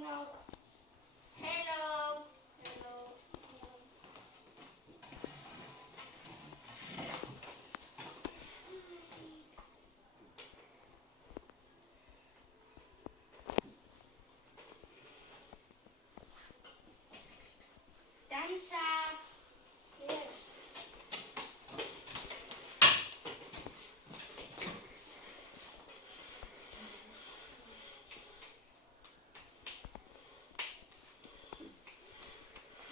knock. Hello. Hello. Dansa. Yes.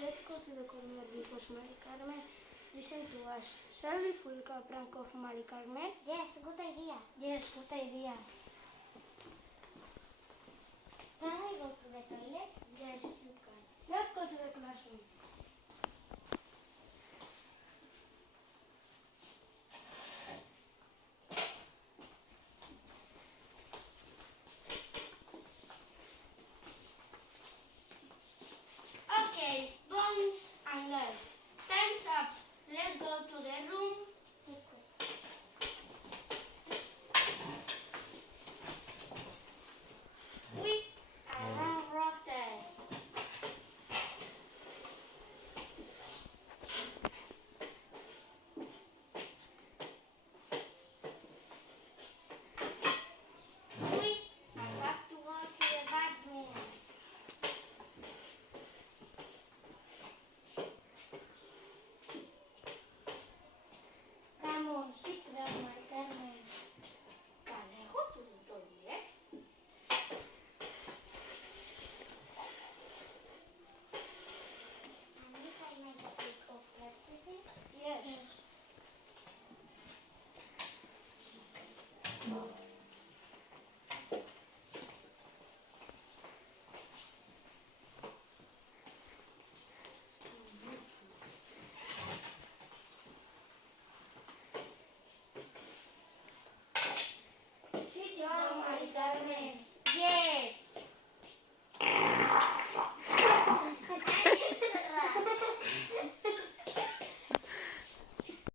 Let's go to the corner because Mari Carmen listen to us. Shall we pull a prank of Mari Carmen? Yes, good idea. Yes, good idea.